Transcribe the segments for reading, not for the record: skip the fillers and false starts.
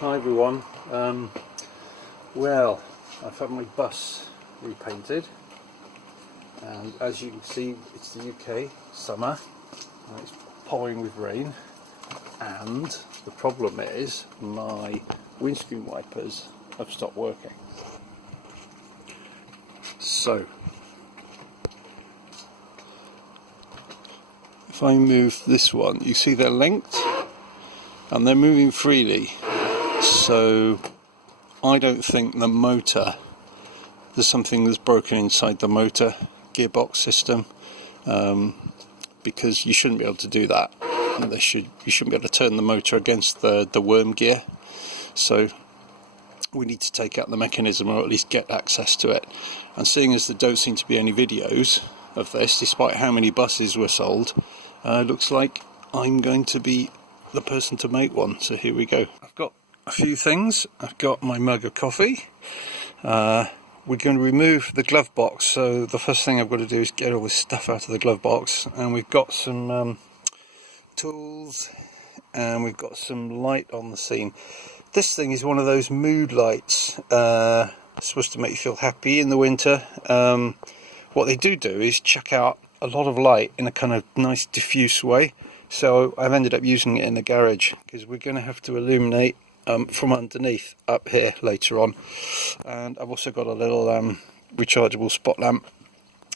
Hi everyone. Well, I've had my bus repainted, and as you can see, it's the UK summer and it's pouring with rain, and the problem is my windscreen wipers have stopped working. So if I move this one, you see they're linked and they're moving freely. So I don't think the motor, there's something that's broken inside the motor gearbox system, because you shouldn't be able to do that. And you shouldn't be able to turn the motor against the worm gear. So we need to take out the mechanism, or at least get access to it. And seeing as there don't seem to be any videos of this, despite how many buses were sold, looks like I'm going to be the person to make one. So here we go. I've got a few things. I've got my mug of coffee. We're going to remove the glove box, so the first thing I've got to do is get all this stuff out of the glove box. And we've got some tools, and we've got some light on the scene. This thing is one of those mood lights, supposed to make you feel happy in the winter. What they do is chuck out a lot of light in a kind of nice diffuse way. So I've ended up using it in the garage, because we're going to have to illuminate from underneath up here later on. And I've also got a little rechargeable spot lamp.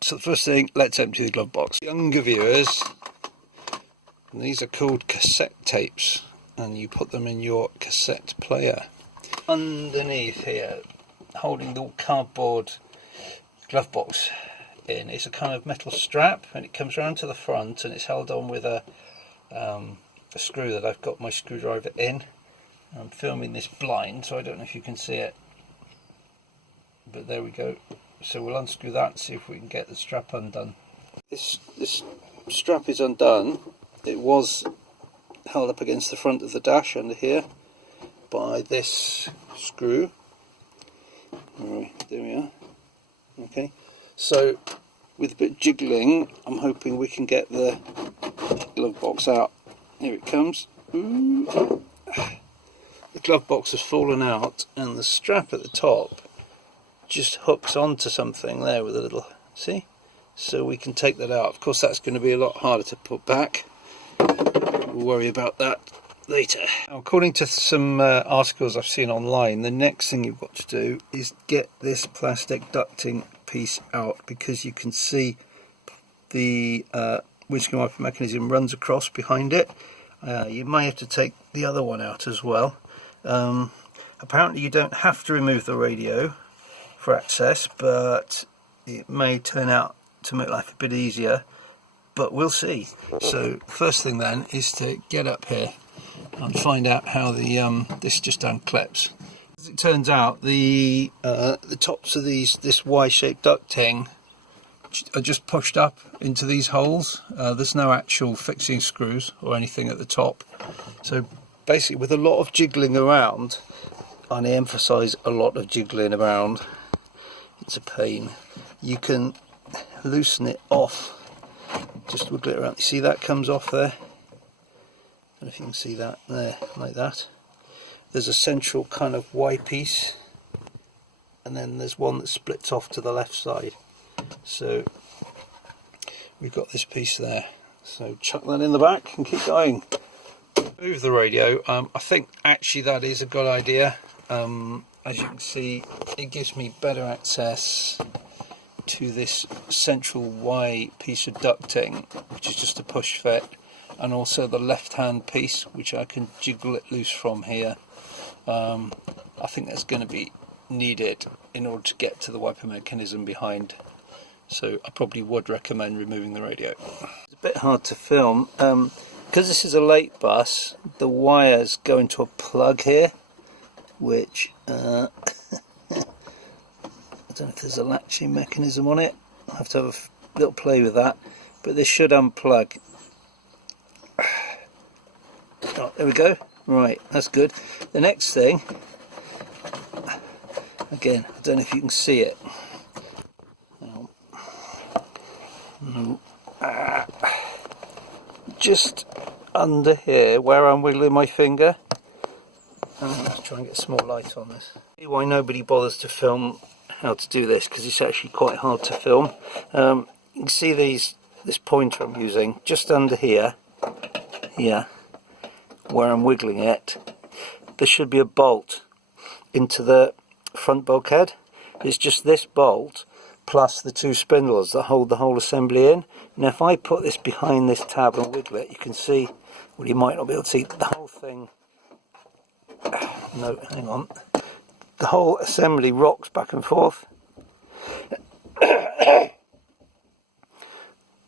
So the first thing, let's empty the glove box. Younger viewers, these are called cassette tapes, and you put them in your cassette player. Underneath here, holding the cardboard glove box in, is a kind of metal strap, and it comes around to the front, and it's held on with a screw that I've got my screwdriver in. I'm filming this blind, so I don't know if you can see it, but there we go. So we'll unscrew that and see if we can get the strap undone. This strap is undone. It was held up against the front of the dash under here by this screw. Alright, there we are. Okay, so with a bit of jiggling, I'm hoping we can get the glove box out. Here it comes. Ooh. The glove box has fallen out, and the strap at the top just hooks onto something there with a little, see? So we can take that out. Of course, that's going to be a lot harder to put back. We'll worry about that later. According to some articles I've seen online, the next thing you've got to do is get this plastic ducting piece out, because you can see the windscreen wiper mechanism runs across behind it. You may have to take the other one out as well. Apparently you don't have to remove the radio for access, but it may turn out to make life a bit easier, but we'll see. So first thing then is to get up here and find out how the this just unclips. As it turns out, the tops of this Y-shaped ducting are just pushed up into these holes. There's no actual fixing screws or anything at the top. So basically, with a lot of jiggling around, and I emphasise a lot of jiggling around, it's a pain. You can loosen it off, just wiggle it around. You see that comes off there? I don't know if you can see that there, like that. There's a central kind of Y piece, and then there's one that splits off to the left side. So we've got this piece there. So chuck that in the back and keep going. Move the radio. I think actually that is a good idea. As you can see, it gives me better access to this central Y piece of ducting, which is just a push fit, and also the left hand piece, which I can jiggle it loose from here. I think that's going to be needed in order to get to the wiper mechanism behind. So I probably would recommend removing the radio. It's a bit hard to film. Because this is a late bus, the wires go into a plug here, which I don't know if there's a latching mechanism on it. I'll have to have a little play with that, but this should unplug. Oh, there we go. Right, that's good. The next thing, again, I don't know if you can see it. Just under here where I'm wiggling my finger, let's try and get some more light on this. See why nobody bothers to film how to do this, because it's actually quite hard to film. You can see this pointer I'm using just under here, where I'm wiggling it. There should be a bolt into the front bulkhead. It's just this bolt plus the two spindles that hold the whole assembly in. Now if I put this behind this tab and wiggle it, you can see, well, you might not be able to see the whole thing. No, hang on. The whole assembly rocks back and forth.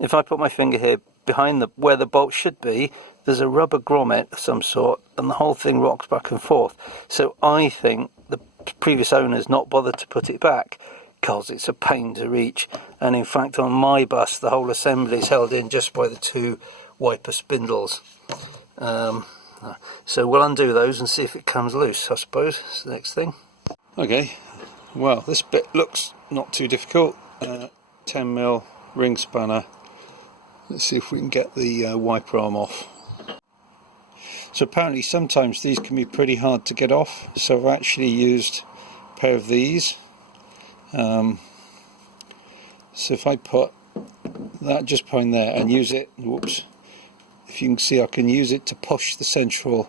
If I put my finger here behind where the bolt should be, there's a rubber grommet of some sort, and the whole thing rocks back and forth. So I think the previous owners not bothered to put it back because it's a pain to reach. And in fact, on my bus, the whole assembly is held in just by the two wiper spindles. So we'll undo those and see if it comes loose, I suppose. That's the next thing. Okay, well, this bit looks not too difficult. 10mm ring spanner. Let's see if we can get the wiper arm off. So apparently sometimes these can be pretty hard to get off, so I've actually used a pair of these. So if I put that just behind there and use it, whoops, if you can see, I can use it to push the central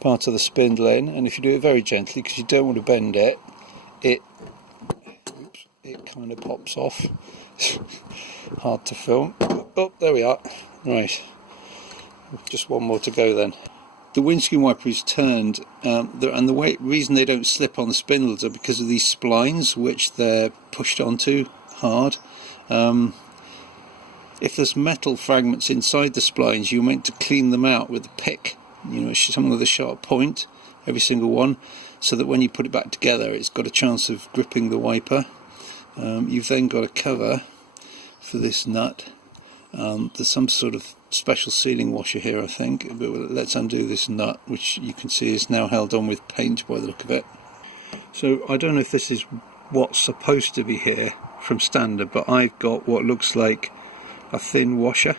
part of the spindle in, and if you do it very gently, because you don't want to bend it, it kind of pops off. Hard to film. Oh, there we are. Right, just one more to go then. The windscreen wiper is turned, and the reason they don't slip on the spindles are because of these splines which they're pushed onto hard. If there's metal fragments inside the splines, you're meant to clean them out with a pick, something with a sharp point, every single one, so that when you put it back together it's got a chance of gripping the wiper. You've then got a cover for this nut. There's some sort of special sealing washer here, I think, but let's undo this nut, which you can see is now held on with paint by the look of it. So I don't know if this is what's supposed to be here from standard, but I've got what looks like a thin washer.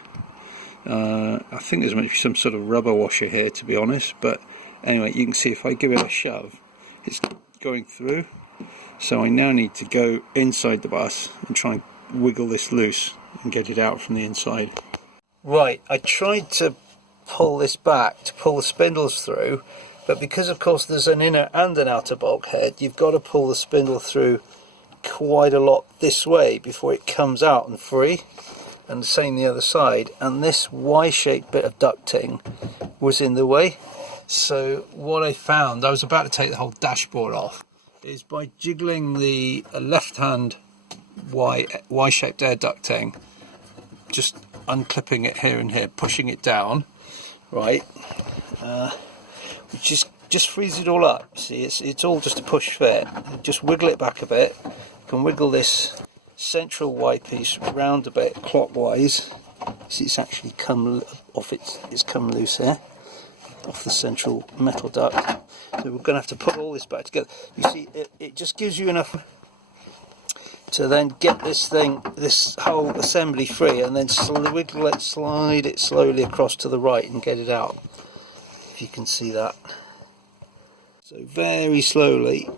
I think there's meant to be some sort of rubber washer here, to be honest, but anyway, you can see if I give it a shove, it's going through. So I now need to go inside the bus and try and wiggle this loose and get it out from the inside. Right, I tried to pull this back to pull the spindles through, but because of course there's an inner and an outer bulkhead, you've got to pull the spindle through quite a lot this way before it comes out and free, and the same the other side, and this Y-shaped bit of ducting was in the way. So what I found, I was about to take the whole dashboard off, is by jiggling the left hand Y-shaped air ducting, just unclipping it here and here, pushing it down, right, which just frees it all up. See, it's all just a push fit. Just wiggle it back a bit. You can wiggle this central Y piece round a bit clockwise. See, it's actually come off. It's come loose here, off the central metal duct. So we're going to have to put all this back together. You see, it just gives you enough to then get this whole assembly free, and then wiggle it, slide it slowly across to the right and get it out, if you can see that. So very slowly,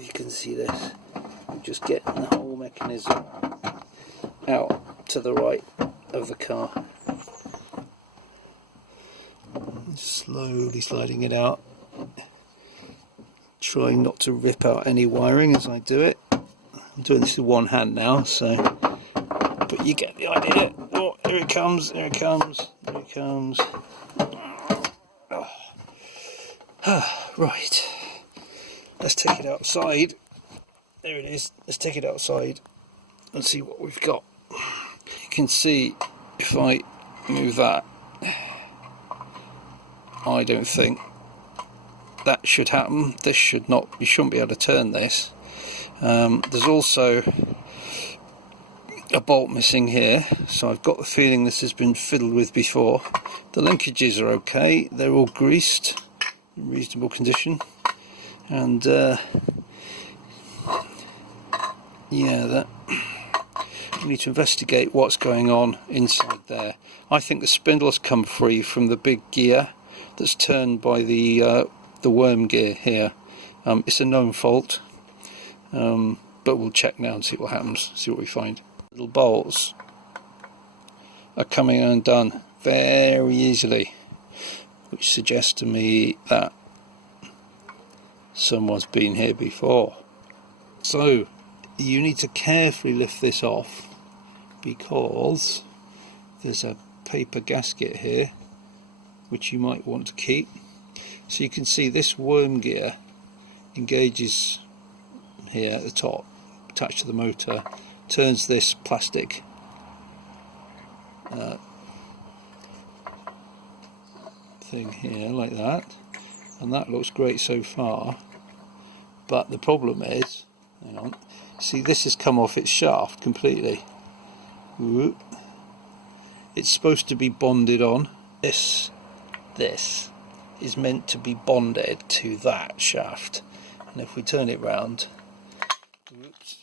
you can see this, just getting the whole mechanism out to the right of the car. Slowly sliding it out, trying not to rip out any wiring as I do it. I'm doing this with one hand now, so, but you get the idea. Oh, here it comes, here it comes, here it comes. Oh. Right, let's take it outside. There it is. Let's take it outside and see what we've got. You can see if I move that, I don't think that should happen. This should not, you shouldn't be able to turn this. There's also a bolt missing here, so I've got the feeling this has been fiddled with before. The linkages are okay, they're all greased, in reasonable condition, and yeah, that we need to investigate what's going on inside there. I think the spindles come free from the big gear that's turned by the worm gear here. It's a known fault, but we'll check now and see what happens, see what we find. Little bolts are coming undone very easily, which suggests to me that someone's been here before. So you need to carefully lift this off, because there's a paper gasket here which you might want to keep. So you can see this worm gear engages here at the top, attached to the motor, turns this plastic thing here like that, and that looks great so far. But the problem is, hang on, see, this has come off its shaft completely. Whoop. It's supposed to be bonded on. This is meant to be bonded to that shaft, and if we turn it round, whoops,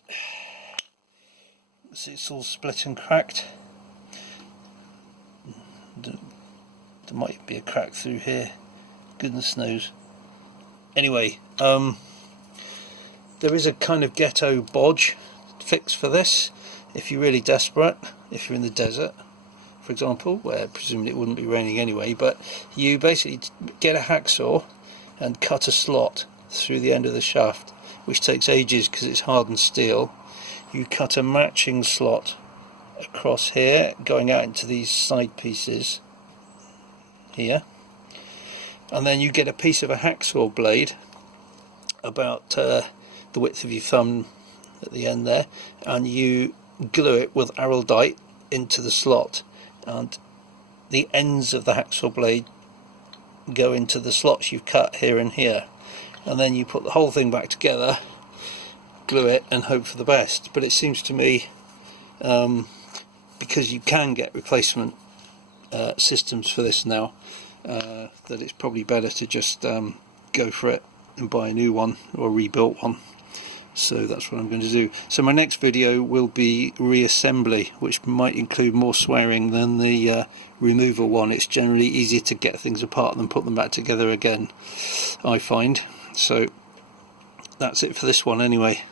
see, it's all split and cracked. There might be a crack through here, goodness knows. Anyway, there is a kind of ghetto bodge fix for this if you're really desperate, if you're in the desert, for example, where presumably it wouldn't be raining anyway. But you basically get a hacksaw and cut a slot through the end of the shaft, which takes ages because it's hardened steel. You cut a matching slot across here, going out into these side pieces here, and then you get a piece of a hacksaw blade about the width of your thumb at the end there, and you glue it with araldite into the slot, and the ends of the hacksaw blade go into the slots you've cut here and here, and then you put the whole thing back together, glue it, and hope for the best. But it seems to me, because you can get replacement systems for this now, that it's probably better to just go for it and buy a new one or a rebuilt one. So that's what I'm going to do. So my next video will be reassembly, which might include more swearing than the removal one. It's generally easier to get things apart than put them back together again, I find. So that's it for this one anyway.